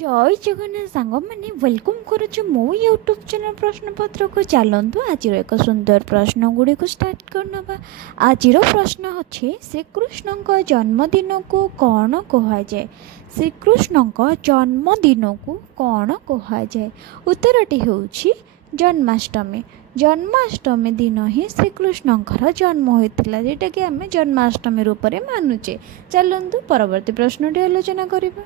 जय जगन्नाथ सांग मैंने वेलकम करुच्चे मो यूट्यूब चैनल प्रश्नपत्र को चलतु आज एक सुंदर प्रश्न गुड़ी को स्टार्ट करना। आज प्रश्न अच्छे श्रीकृष्ण जन्मदिन को कौन कहुए। श्रीकृष्ण जन्मदिन को कौन कहुए। उत्तरटी हूँ जन्माष्टमी। जन्माष्टमी दिन ही श्रीकृष्ण जन्म होता जोटा कि आम जन्माष्टमी रूप में मानुचे। चलतु परवर्ती प्रश्नटी आलोचना करवा।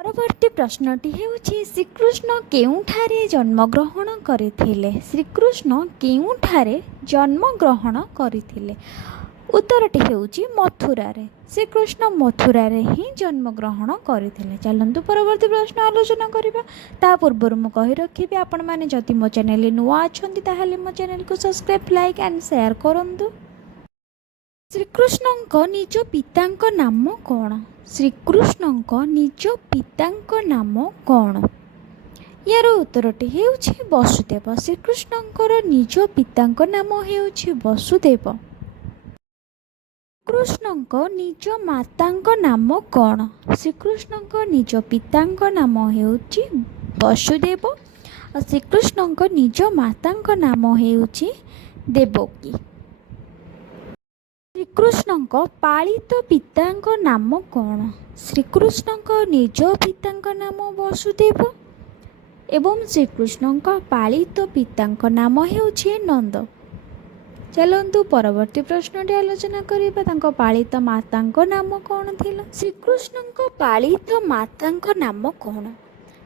परवर्ती प्रश्नटी हेउछि श्रीकृष्ण केउठारे जन्मग्रहण करथिले। श्रीकृष्ण केउठारे जन्मग्रहण करथिले। उत्तरटी हेउछि मथुरा रे। श्रीकृष्ण मथुरा रे ही जन्मग्रहण करथिले। चलंतु परवर्ती प्रश्न आलोचना करिबा। ता पूर्व मु कहि रखिबे आपण माने जति मो चैनल नुआ अछंती ताहाले मो चैनल को सब्सक्राइब लाइक एंड शेयर करंतु। श्रीकृष्ण निज पितांक नाम कौन। श्रीकृष्ण निज पितांक नाम कौन। यार उत्तरटी हेउछि वसुदेव। श्रीकृष्ण निज पितांक नाम हेउछि वसुदेव। श्रीकृष्ण निज मातांक नाम कौन। श्रीकृष्ण निज पितांक नाम हेउछि वसुदेव। श्रीकृष्ण निज मातांक नाम हेउछि देवकी। श्रीकृष्ण पालित पितांक नाम कौन। श्रीकृष्ण निज पितांक नाम वसुदेव एवं श्रीकृष्ण पालित पितांक नाम हेउछि नंद। चलंतु परवर्ती प्रश्नटी आलोचना करिबा। तांको पालित मातांक नाम कौन थिला। श्रीकृष्ण पालित मातांक नाम कौन।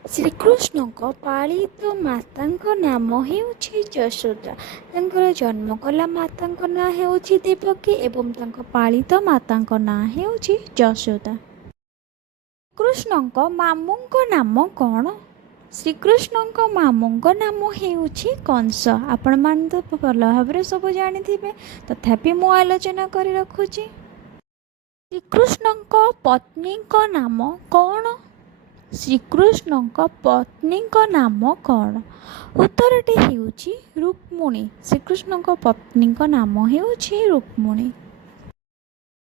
श्रीकृष्ण पालित मातांक नाम हेउछि यशोदा। तांकर जन्म कला मातांक ना हेउछि देवकी एवं तांको पालित मातांक ना हेउछि यशोदा। श्रीकृष्ण मामुंक नाम कौन। श्रीकृष्ण मामुंक नाम हेउछि कंस। आपण मान तो भल भाव सब जानिथिबे तथापि मु आलोचना करि रखुछि। श्रीकृष्ण पत्नी नाम कौन। श्रीकृष्ण पत्नी नाम कौन। उत्तरटी हेउछि रुक्मिणी। श्रीकृष्ण पत्नी नाम हेउछि रुक्मिणी।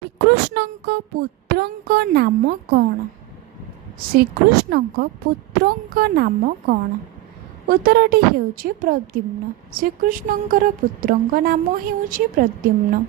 श्रीकृष्ण पुत्र नाम कौन। श्रीकृष्ण पुत्र नाम कौन। उत्तरटी हेउछि प्रद्युम्न। श्रीकृष्ण पुत्र नाम हेउछि प्रद्युम्न।